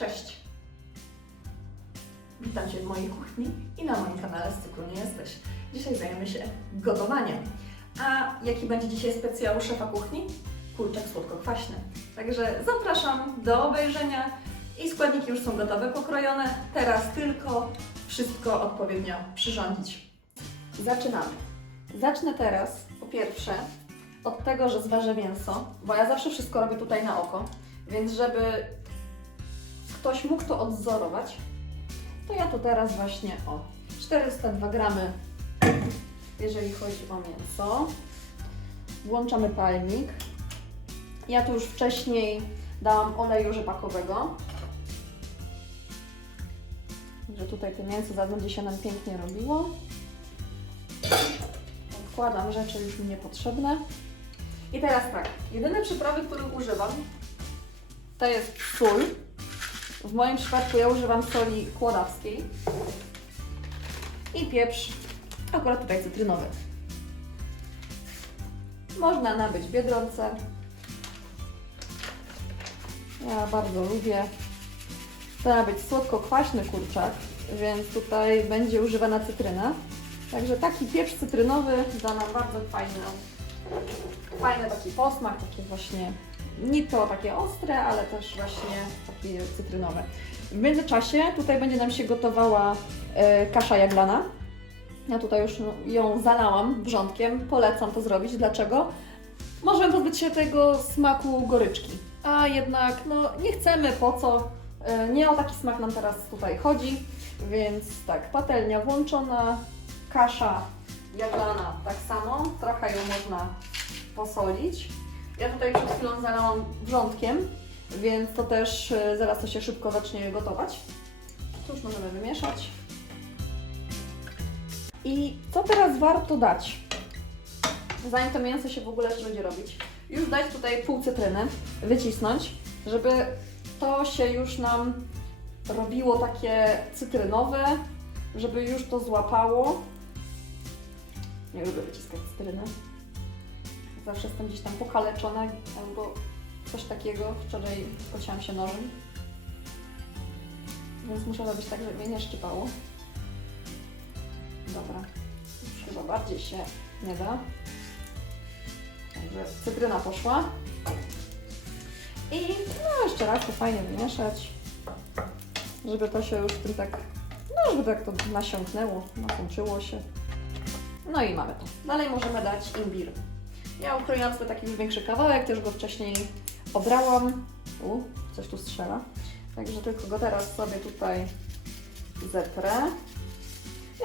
Cześć! Witam Cię w mojej kuchni i na moim kanale z cyklu Nie Jesteś. Dzisiaj zajmiemy się gotowaniem. A jaki będzie dzisiaj specjał szefa kuchni? Kurczak słodko-kwaśny. Także zapraszam do obejrzenia i składniki już są gotowe, pokrojone. Teraz tylko wszystko odpowiednio przyrządzić. Zaczynamy. Zacznę teraz po pierwsze od tego, że zważę mięso, bo ja zawsze wszystko robię tutaj na oko, więc żeby ktoś mógł to odzorować, to ja tu teraz właśnie o 402 gramy, jeżeli chodzi o mięso. Włączamy palnik. Ja tu już wcześniej dałam oleju rzepakowego, że tutaj to mięso zaraz będzie się nam pięknie robiło. Odkładam rzeczy już mi niepotrzebne. I teraz tak, jedyne przyprawy, których używam, to jest sól. W moim przypadku ja używam soli kłodawskiej i pieprz, akurat tutaj cytrynowy. Można nabyć Biedronce. Ja bardzo lubię. To ma być słodko-kwaśny kurczak, więc tutaj będzie używana cytryna. Także taki pieprz cytrynowy da nam bardzo fajny, fajny taki posmak, takie właśnie nie to takie ostre, ale też właśnie takie cytrynowe. W międzyczasie tutaj będzie nam się gotowała e, kasza jaglana. Ja tutaj już ją zalałam wrzątkiem, polecam to zrobić. Dlaczego? Możemy pozbyć się tego smaku goryczki, a jednak no, nie chcemy po co, e, nie o taki smak nam teraz tutaj chodzi, więc tak, patelnia włączona, kasza jaglana tak samo, trochę ją można posolić. Ja tutaj przed chwilą zalałam wrzątkiem, więc to też e, zaraz to się szybko zacznie gotować. Cóż, możemy wymieszać. I co teraz warto dać? Zanim to mięso się w ogóle jeszcze będzie robić. Już dać tutaj pół cytryny, wycisnąć, żeby to się już nam robiło takie cytrynowe, żeby już to złapało. Nie lubię wyciskać cytryny. Zawsze jestem gdzieś tam pokaleczona albo coś takiego. Wczoraj pociąłam się nożem. Więc muszę robić tak, żeby mnie nie szczypało. Dobra. Już chyba bardziej się nie da. Także cytryna poszła. I no jeszcze raz to fajnie wymieszać, żeby to się już w tym tak, no żeby tak to nasiąknęło, nasączyło się. No i mamy to. Dalej możemy dać imbir. Ja ukroiłam sobie taki większy kawałek, też go wcześniej obrałam. U, coś tu strzela. Także tylko go teraz sobie tutaj zetrę.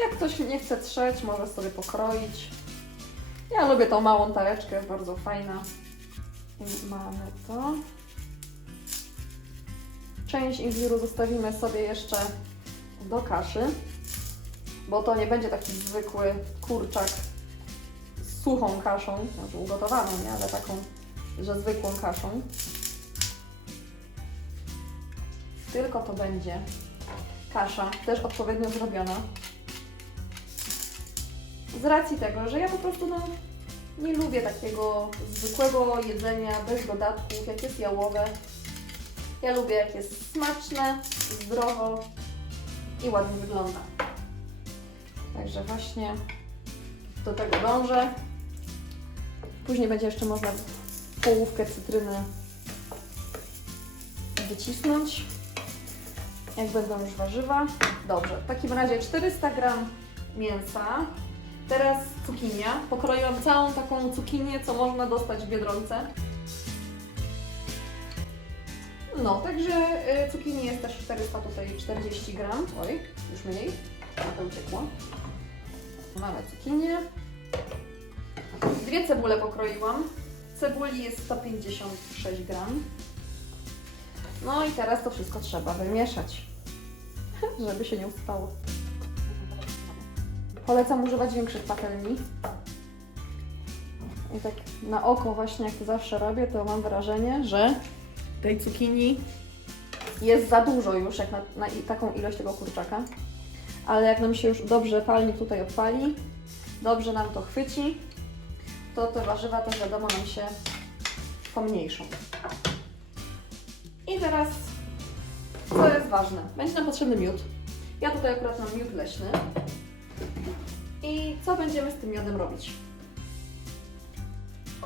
Jak ktoś nie chce trzeć, może sobie pokroić. Ja lubię tą małą tareczkę, jest bardzo fajna. I mamy to. Część imbiru zostawimy sobie jeszcze do kaszy, bo to nie będzie taki zwykły kurczak suchą kaszą, znaczy ugotowaną, nie? ale taką, że zwykłą kaszą. Tylko to będzie kasza, też odpowiednio zrobiona. Z racji tego, że ja po prostu no, nie lubię takiego zwykłego jedzenia bez dodatków, jak jest jałowe. Ja lubię jak jest smaczne, zdrowo i ładnie wygląda. Także właśnie do tego dążę. Później będzie jeszcze można połówkę cytryny wycisnąć, jak będą już warzywa. Dobrze, w takim razie 400 gram mięsa. Teraz cukinia. Pokroiłam całą taką cukinię, co można dostać w Biedronce. No, także y, cukinii jest też 400, tutaj 40 gram. Oj, już mniej. Trochę uciekło. Mamy cukinię. Dwie cebule pokroiłam. Cebuli jest 156 gram. No i teraz to wszystko trzeba wymieszać, żeby się nie ustało. Polecam używać większych patelni. I tak na oko właśnie, jak to zawsze robię, to mam wrażenie, że tej cukinii jest za dużo już, jak na, na taką ilość tego kurczaka. Ale jak nam się już dobrze palnik tutaj odpali, dobrze nam to chwyci, to te warzywa też wiadomo nam się pomniejszą. I teraz co jest ważne, będzie nam potrzebny miód. Ja tutaj akurat mam miód leśny. I co będziemy z tym miodem robić?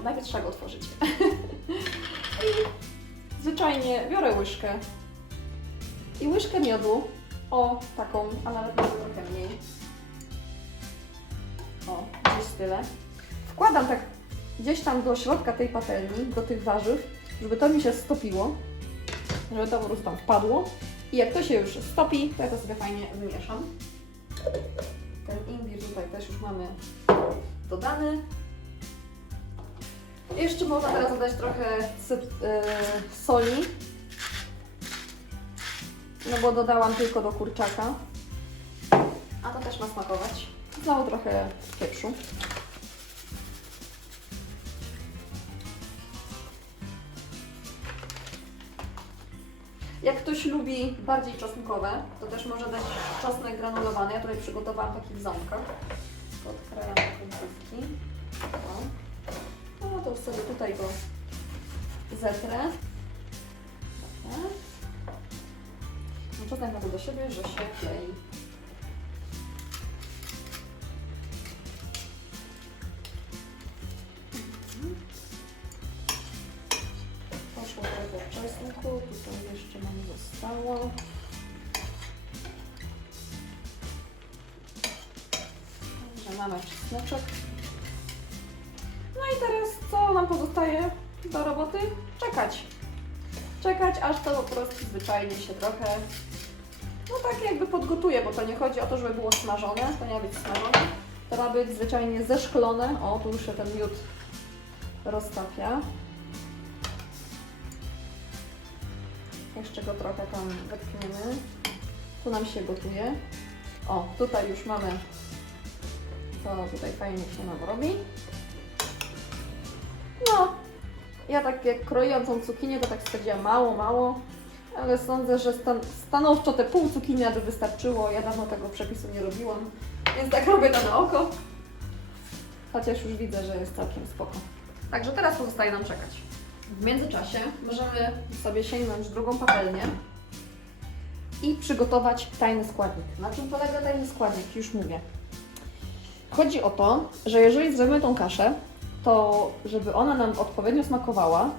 Najpierw trzeba go otworzyć. I zwyczajnie biorę łyżkę i łyżkę miodu, o taką, a nawet trochę mniej. O, gdzieś tyle. Wkładam tak gdzieś tam do środka tej patelni, do tych warzyw, żeby to mi się stopiło, żeby to po prostu tam wpadło. I jak to się już stopi, to ja to sobie fajnie wymieszam. Ten imbir tutaj też już mamy dodany. Jeszcze można teraz dodać trochę e, soli, no bo dodałam tylko do kurczaka. A to też ma smakować. Znowu trochę pieprzu. Ktoś lubi bardziej czosnkowe, to też może dać czosnek granulowany. Ja tutaj przygotowałam taki w ząbkach. Podkrajam krótki. No to już sobie tutaj go zetrę. Tak. No czosnek ma to do siebie, że się klei. Czosnku, tutaj jeszcze nam zostało. Dobrze, mamy czosneczek. No i teraz co nam pozostaje do roboty? Czekać. Czekać, aż to po prostu zwyczajnie się trochę, no tak jakby podgotuje, bo to nie chodzi o to, żeby było smażone, to nie ma być smażone, to ma być zwyczajnie zeszklone. O, tu już się ten miód roztapia. Jeszcze go trochę tam wetkniemy. Tu nam się gotuje. O, tutaj już mamy to tutaj fajnie się nam robi. No, ja tak jak kroiłam tą cukinię, to tak stwierdziłam mało, mało, ale sądzę, że stan stanowczo te pół cukinii by wystarczyło. Ja dawno tego przepisu nie robiłam, więc tak robię to na oko. Chociaż już widzę, że jest całkiem spoko. Także teraz pozostaje nam czekać. W międzyczasie możemy sobie sięgnąć drugą patelnię i przygotować tajny składnik. Na czym polega tajny składnik? Już mówię. Chodzi o to, że jeżeli zrobimy tą kaszę, to żeby ona nam odpowiednio smakowała,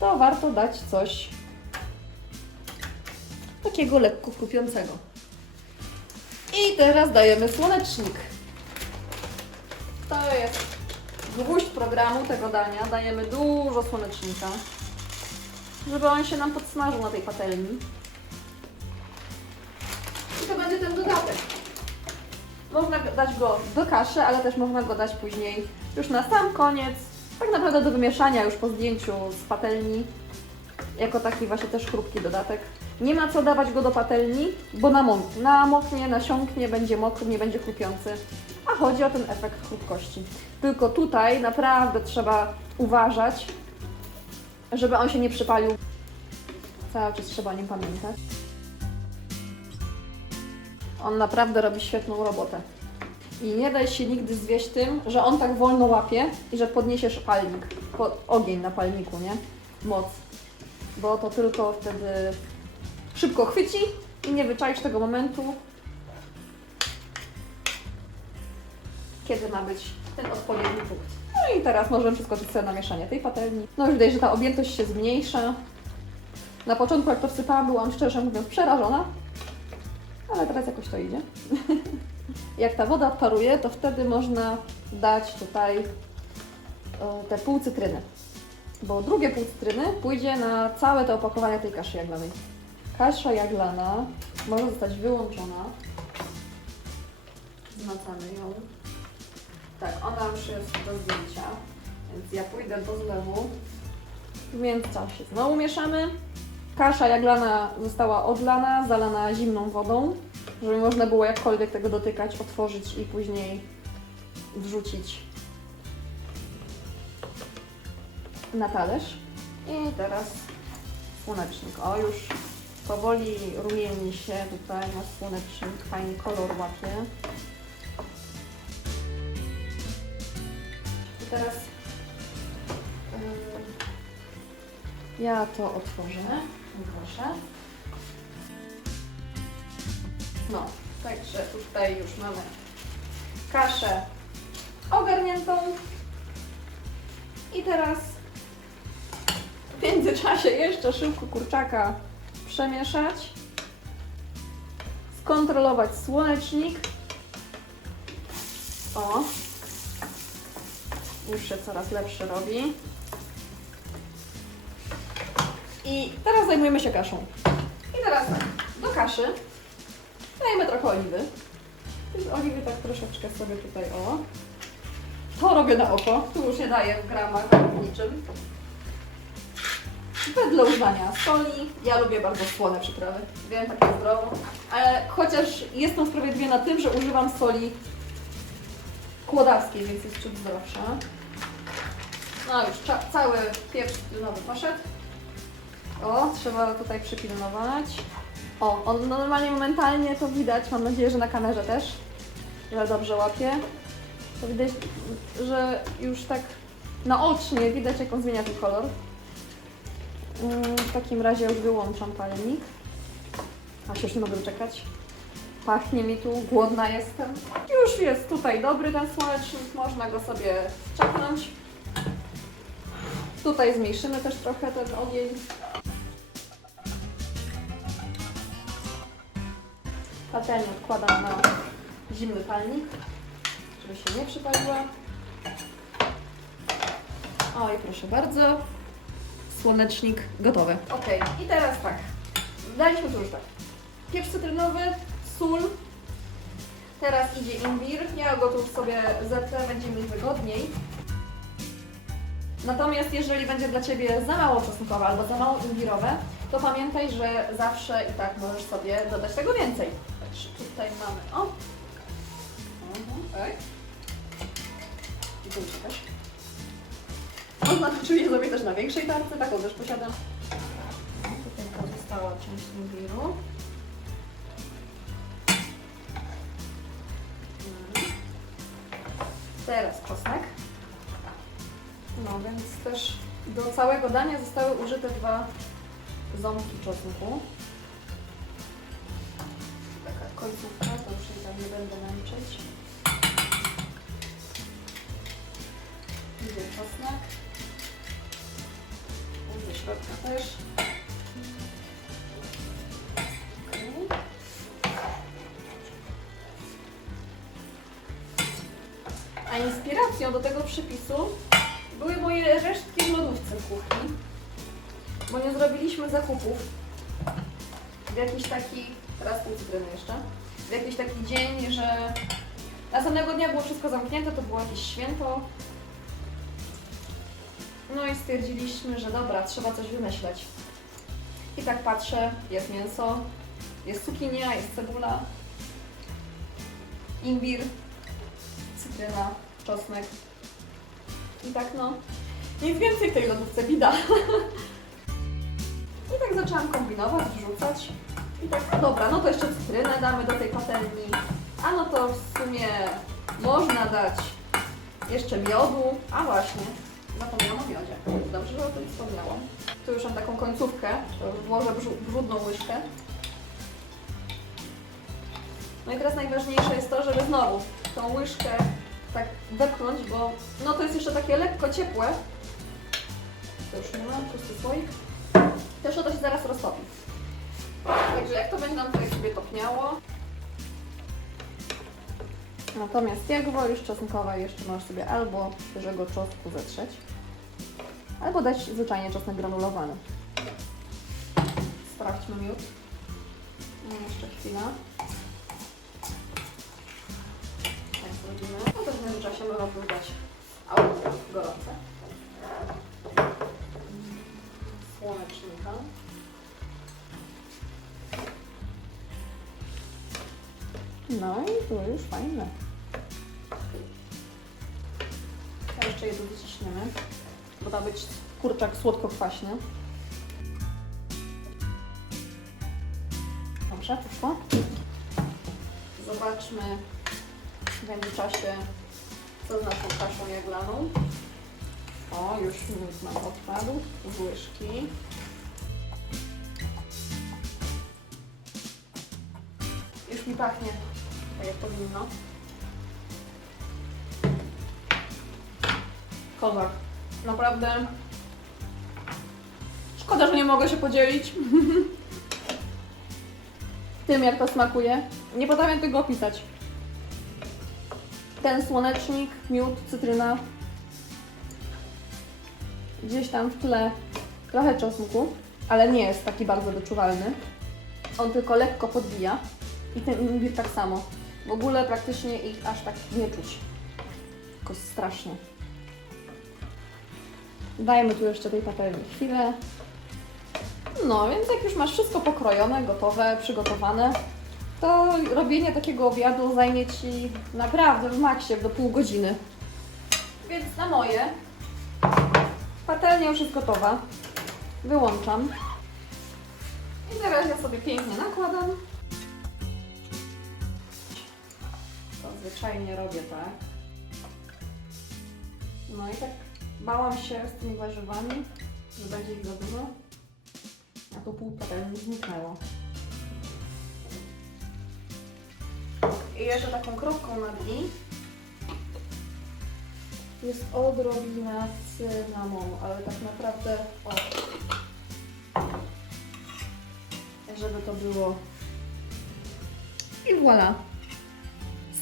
to warto dać coś takiego lekko chrupiącego. I teraz dajemy słonecznik. To jest gwóźdź programu tego dania. Dajemy dużo słonecznika, żeby on się nam podsmażył na tej patelni. I to będzie ten dodatek. Można dać go do kaszy, ale też można go dać później już na sam koniec, tak naprawdę do wymieszania już po zdjęciu z patelni, jako taki właśnie też chrupki dodatek. Nie ma co dawać go do patelni, bo namok- namoknie, nasiąknie, będzie mokry, nie będzie chrupiący, a chodzi o ten efekt chrupkości. Tylko tutaj naprawdę trzeba uważać, żeby on się nie przypalił. Cały czas trzeba o nim pamiętać. On naprawdę robi świetną robotę. I nie daj się nigdy zwieść tym, że on tak wolno łapie i że podniesiesz palnik, po, ogień na palniku, nie? Moc. Bo to tylko wtedy szybko chwyci i nie wyczaisz tego momentu, kiedy ma być ten odpowiedni punkt. No i teraz możemy przeskoczyć sobie na mieszanie tej patelni. No już widać, że ta objętość się zmniejsza. Na początku jak to wsypałam, byłam szczerze mówiąc przerażona, ale teraz jakoś to idzie. Jak ta woda odparuje, to wtedy można dać tutaj e, te pół cytryny. Bo drugie pół cytryny pójdzie na całe to opakowanie tej kaszy jaglanej. Kasza jaglana może zostać wyłączona. Zmacamy ją. Tak, ona już jest do zdjęcia, więc ja pójdę do zlewu. W międzyczasie znowu mieszamy. Kasza jaglana została odlana, zalana zimną wodą, żeby można było jakkolwiek tego dotykać, otworzyć i później wrzucić na talerz. I teraz słonecznik. O, już powoli rumieni się tutaj nasz słonecznik, fajny kolor łapie. Teraz yy, ja to otworzę. Proszę. No, także tutaj już mamy kaszę ogarniętą. I teraz w międzyczasie jeszcze szybko kurczaka przemieszać. Skontrolować słonecznik. O, już coraz lepszy robi. I teraz zajmujemy się kaszą. I teraz do kaszy dajemy trochę oliwy. Z oliwy tak troszeczkę sobie tutaj, o. To robię na oko, tu już nie daję w gramach niczym. Wedle uznania soli. Ja lubię bardzo słone przyprawy. Wiem, takie zdrowo. Ale chociaż jestem sprawiedliwie na tym, że używam soli kłodawskiej, więc jest ciut zdrowsza. No już cza- cały pieprz cytrynowy poszedł. O, trzeba tutaj przypilnować. O, on normalnie momentalnie to widać, mam nadzieję, że na kamerze też, że dobrze łapie. To widać, że już tak naocznie widać, jak on zmienia ten kolor. Mm, W takim razie już wyłączam palnik. A się już nie mogę doczekać. Pachnie mi tu, głodna jestem. Już jest tutaj dobry ten słonecznik, można go sobie czapnąć. Tutaj zmniejszymy też trochę ten ogień. Patelnię odkładam na zimny palnik, żeby się nie przypaliła. O i proszę bardzo, słonecznik gotowy. Ok, i teraz tak, daliśmy tu już tak, pieprz cytrynowy, sól, teraz idzie imbir, ja go tu sobie zetrę, będzie mi wygodniej. Natomiast jeżeli będzie dla Ciebie za mało czosnkowe albo za mało imbirowe, to pamiętaj, że zawsze i tak możesz sobie dodać tego więcej. Także tutaj mamy, o, mhm, tak. I tu też. Można oczywiście zrobić też na większej tarce, taką też posiadam. Tutaj pozostała część imbiru. Mhm. Teraz czosnek. No więc też do całego dania zostały użyte dwa ząbki czosnku. Taka końcówka, to już jej tam nie będę męczyć. Idzie czosnek. Ze środka też. A inspiracją do tego przepisu były moje resztki w lodówce w kuchni, bo nie zrobiliśmy zakupów w jakiś taki, teraz pół cytryny jeszcze, w jakiś taki dzień, że następnego dnia było wszystko zamknięte, to było jakieś święto. No i stwierdziliśmy, że dobra, trzeba coś wymyśleć. I tak patrzę, jest mięso, jest cukinia, jest cebula, imbir, cytryna, czosnek, i tak no, nic więcej w tej lodówce bida. I tak zaczęłam kombinować, wrzucać. I tak, dobra, no to jeszcze cytrynę damy do tej patelni. A no to w sumie można dać jeszcze miodu. A właśnie, zapomniałam o miodzie. Dobrze, że o tym wspomniałam. Tu już mam taką końcówkę, to włożę brudną łyżkę. No i teraz najważniejsze jest to, żeby znowu tą łyżkę tak wepchnąć, bo no to jest jeszcze takie lekko ciepłe. To już nie mam, pusty słoik. Też to się zaraz roztopi. Także jak to będzie nam tutaj sobie topniało. Natomiast jak wolisz czosnkowe, jeszcze możesz sobie albo świeżego czosnku zetrzeć, albo dać zwyczajnie czosnek granulowany. Sprawdźmy miód. No, jeszcze chwila. Zrobimy. No to w międzyczasie można dodać auto gorące. Słonecznika. No i to już fajne. A jeszcze je tu wyciśniemy, bo ma być kurczak słodko-kwaśny. Dobrze, poszło. Zobaczmy w międzyczasie, co z naszą kaszą jaglaną. O, już miód nam odpadł z łyżki. Już I pachnie tak jak powinno. Kozak. Naprawdę. Szkoda, że nie mogę się podzielić. Tym jak to smakuje. Nie potrafię tego opisać. Ten słonecznik, miód, cytryna. Gdzieś tam w tle trochę czosnku, ale nie jest taki bardzo wyczuwalny. On tylko lekko podbija. I ten imbir tak samo. W ogóle praktycznie ich aż tak nie czuć. Tylko strasznie. Dajmy tu jeszcze tej patelni chwilę. No, więc jak już masz wszystko pokrojone, gotowe, przygotowane, to robienie takiego obiadu zajmie Ci naprawdę w maksie do pół godziny. Więc na moje patelnia już jest gotowa. Wyłączam. I teraz ja sobie pięknie nakładam. To zwyczajnie robię tak. No i tak bałam się z tymi warzywami, że będzie ich za dużo. A tu pół patelni zniknęło. I jeszcze taką kropką na dni jest odrobina cynamonu, ale tak naprawdę o, żeby to było i voilà.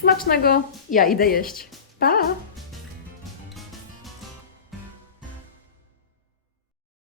Smacznego, ja idę jeść. Pa!